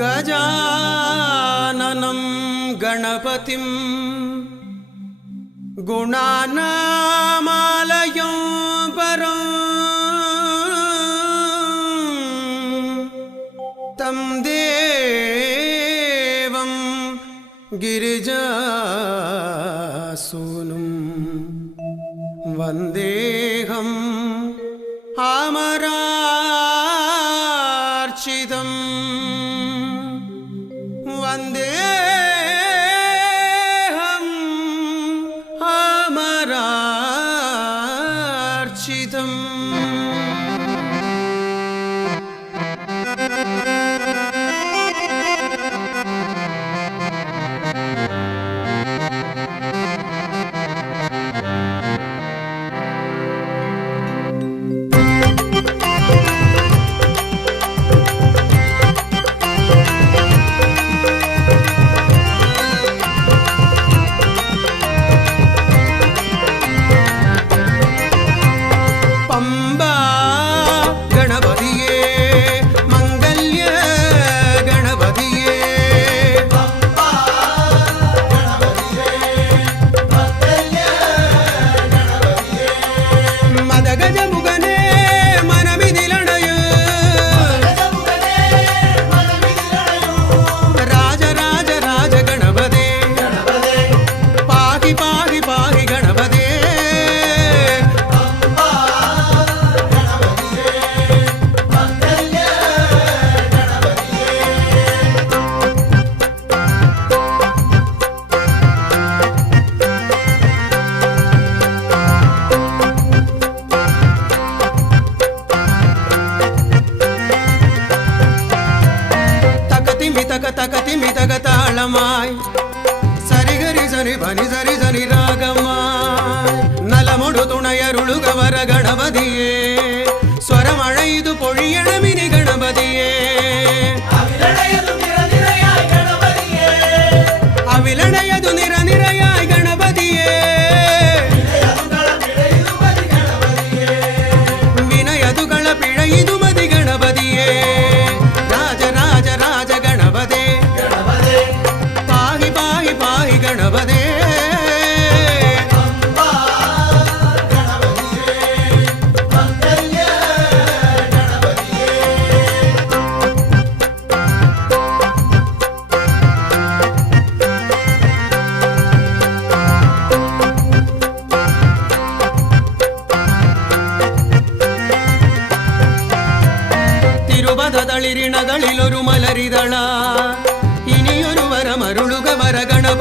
गजाननं गणपतिं गुणानामालयं परं तं देवं गिरिजासूनुं वन्देहम् आमरा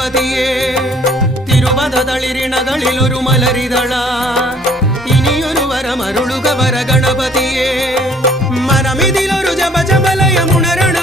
ഭഗവതിയേ തിരുവതളിരിണകളിലൊരു മലരിതള ഇനിയൊരു വരമരുളുക വര ഗണപതിയേ മനമിതിലൊരു ജപജമലയമുണരണ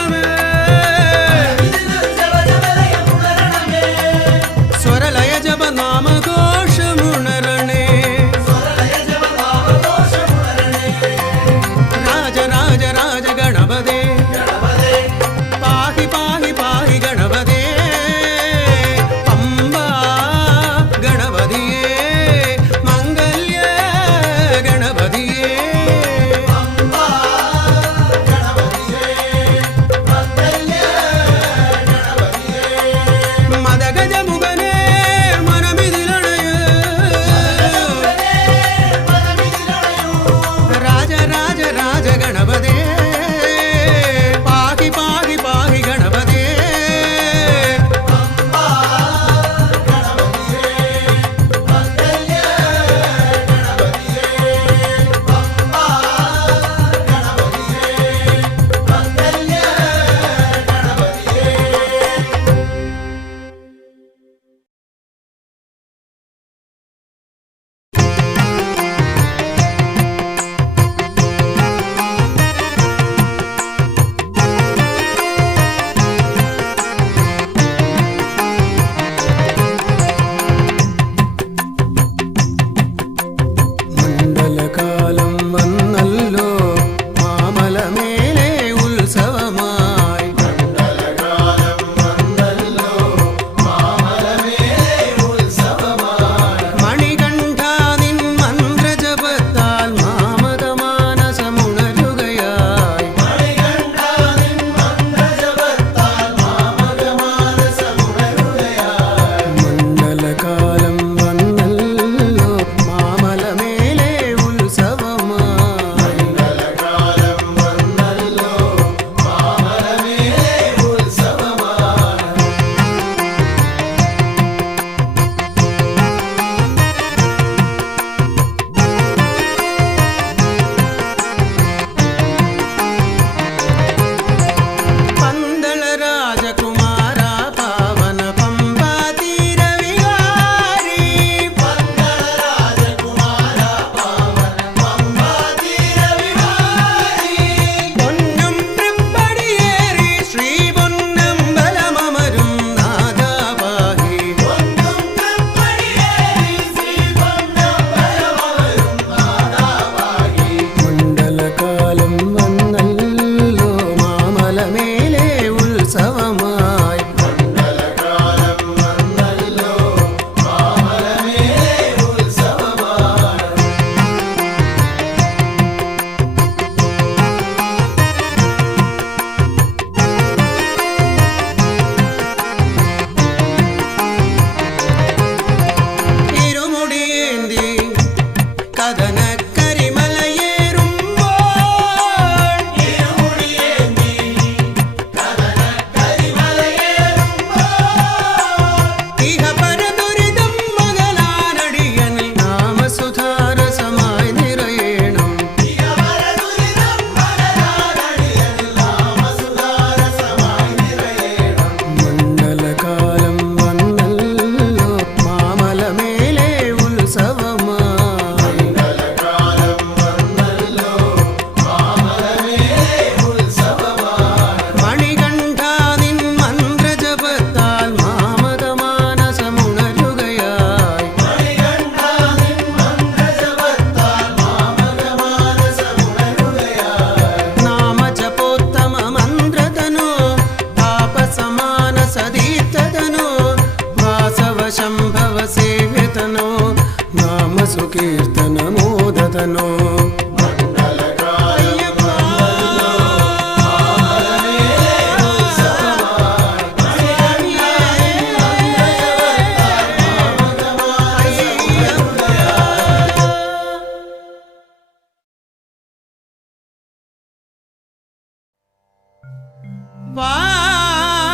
பாட்டு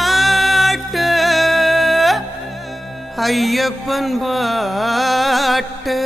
ஐயப்பன் பாட்டு.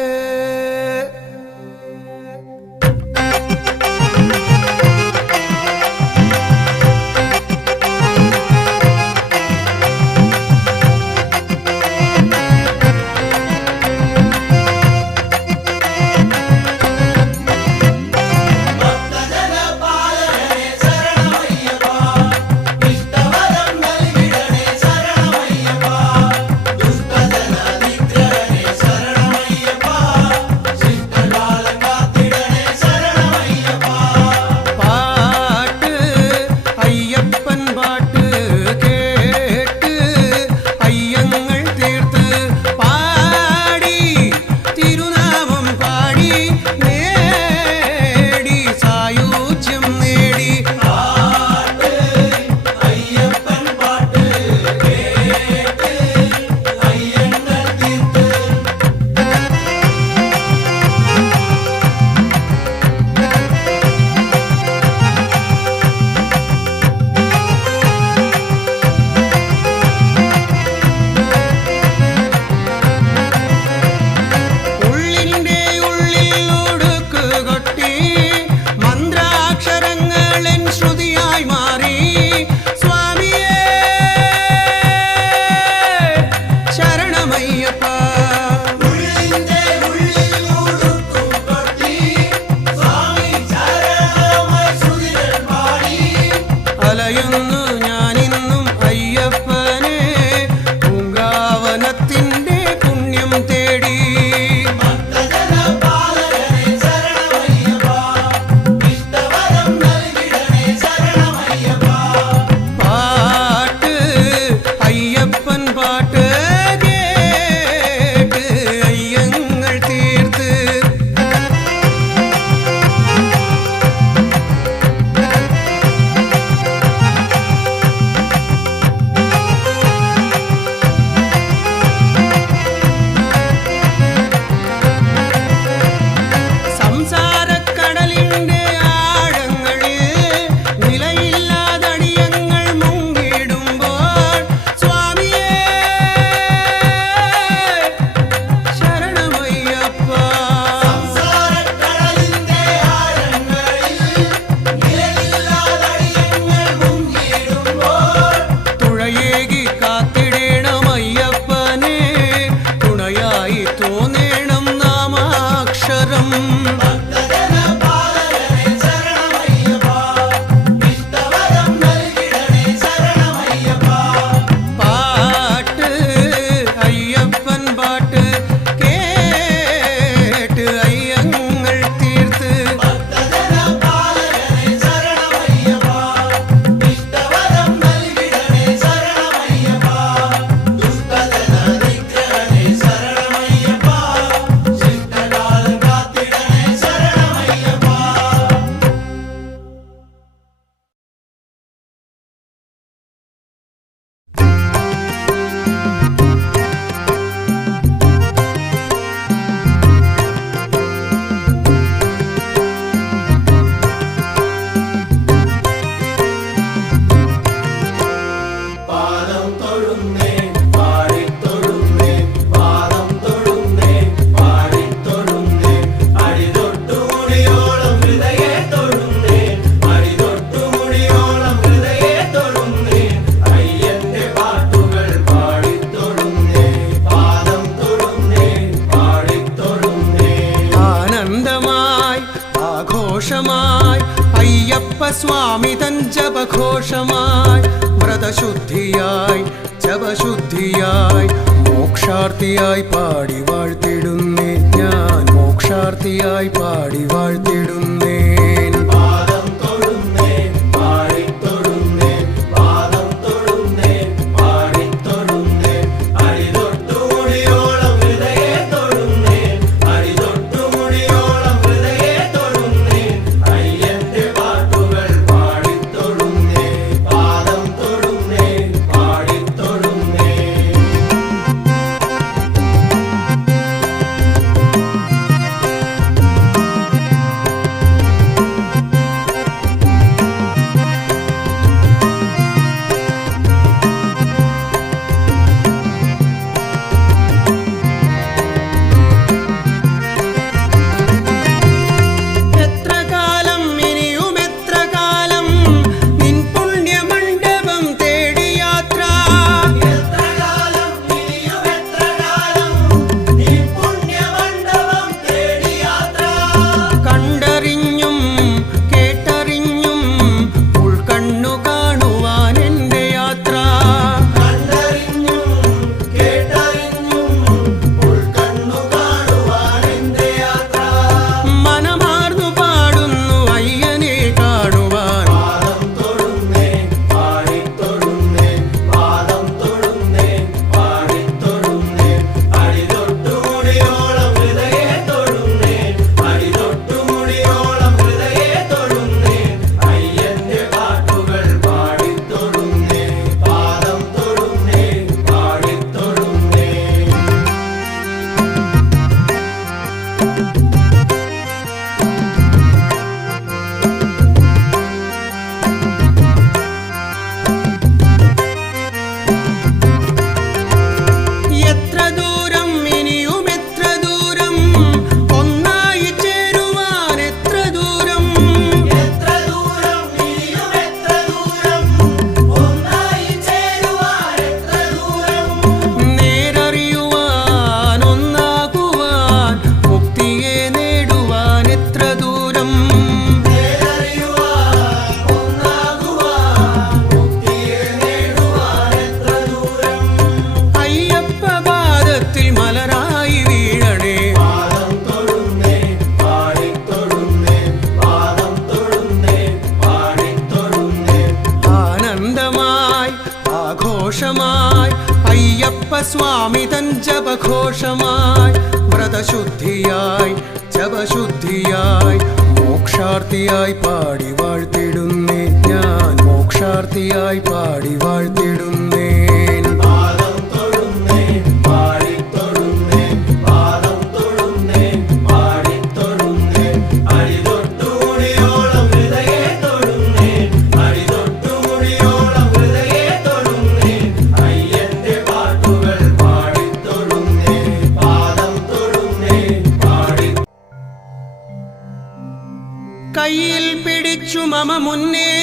അമിതൻ ജപഘോഷമായി വ്രതശുദ്ധിയായി ജപശുദ്ധിയായി മോക്ഷാർത്ഥിയായി പാടി വാഴ്ത്തിടുന്നേ ഞാൻ. മോക്ഷാർത്ഥിയായി പാടി വാഴ്ത്തി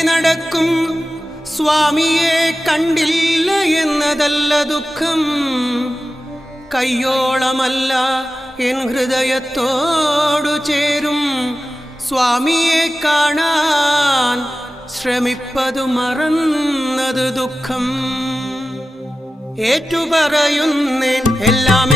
നടക്കും. സ്വാമിയെ കണ്ടില്ല എന്നതല്ല ദുഃഖം. കയ്യോളമല്ല എൻ ഹൃദയത്തോടു ചേരും. സ്വാമിയെ കാണാൻ ശ്രമിപ്പതു മറന്നത് ദുഃഖം. ഏറ്റുപറയുന്നേൻ എല്ലാം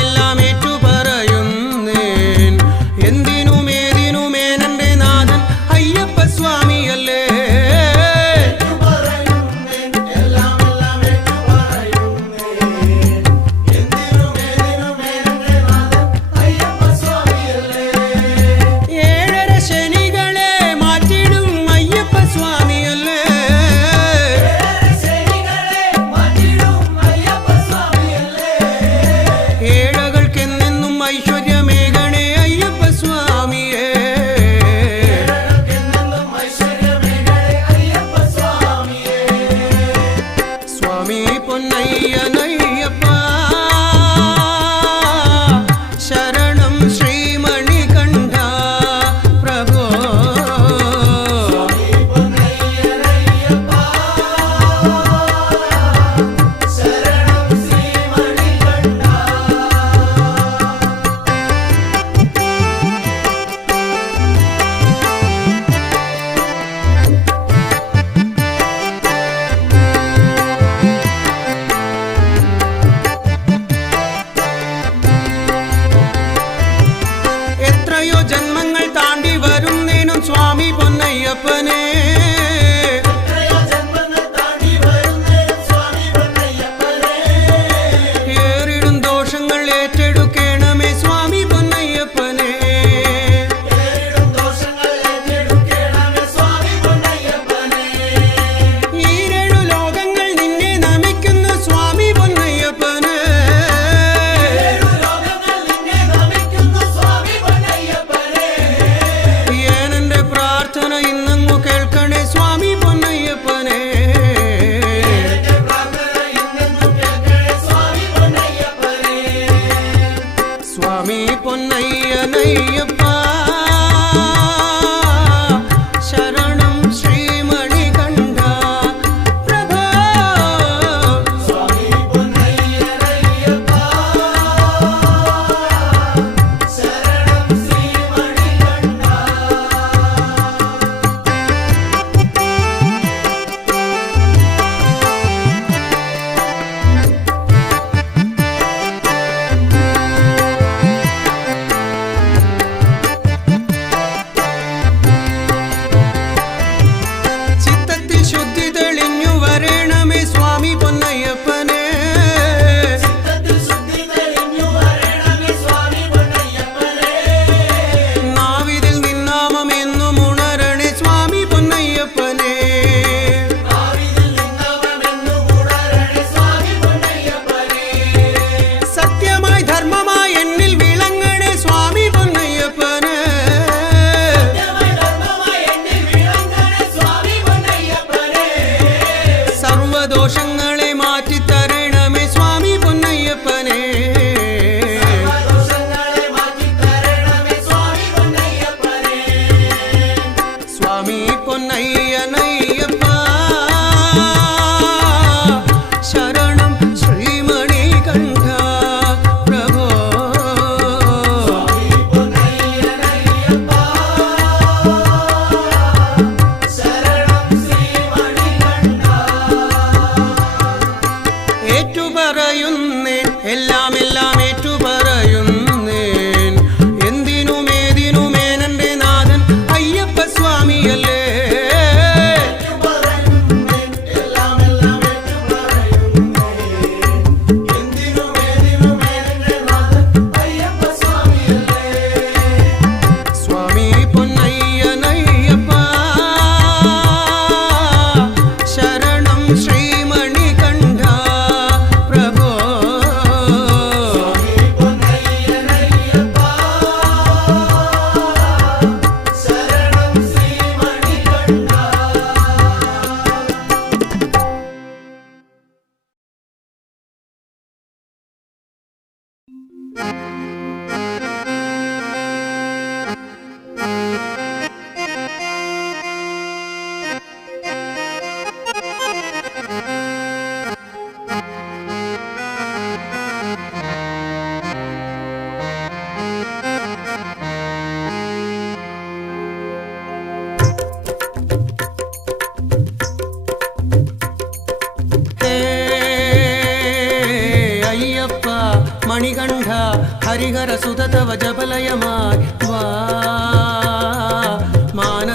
ஐயப்ப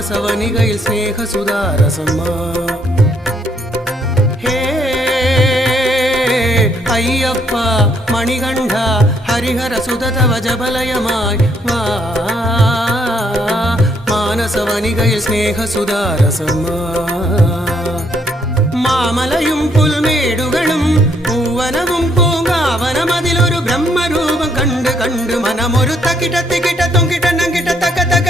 சவனிகையில் ஸ்நேக சுதாரசம்மா. ஹே ஐயப்பா மணிகண்டா ஹரிஹர சுததவ ஜபலயமாய் வா. மானசவனிகையில் ஸ்நேக சுதாரசம்மா. மாமலையும் புல்மேடுகளும் പൂവനവും പൂങ്കാവനം അതിലൊരു ബ്രഹ്മരൂപം കണ്ട് കണ്ട് മനമൊരു തകിട തികിട തൊങ്കിട നങ്കിട തക തക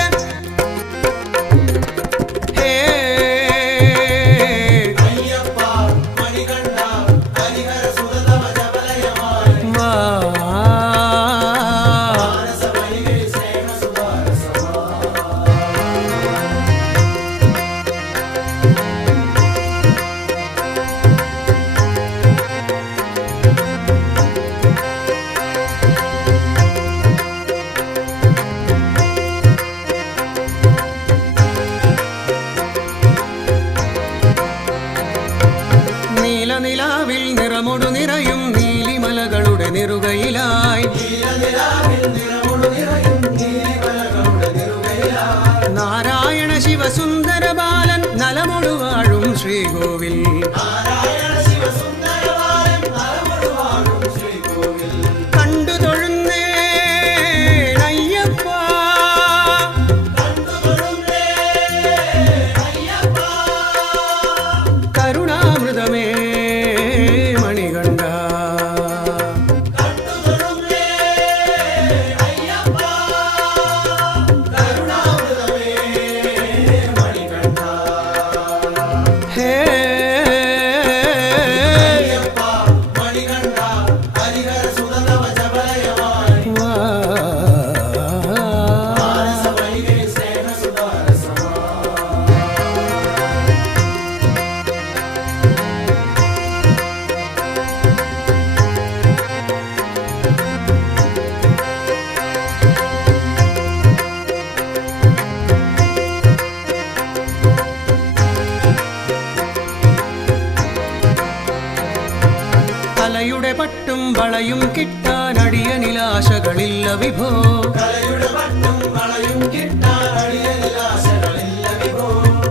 കലയുടെ പട്ടും വളയും കിട്ടാൻ അടിയനിലാശകളില്ല വിഭോ.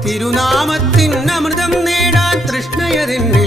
തിരുനാമത്തിൻ അമൃതം നേടാൻ തൃഷ്ണയതിന്റെ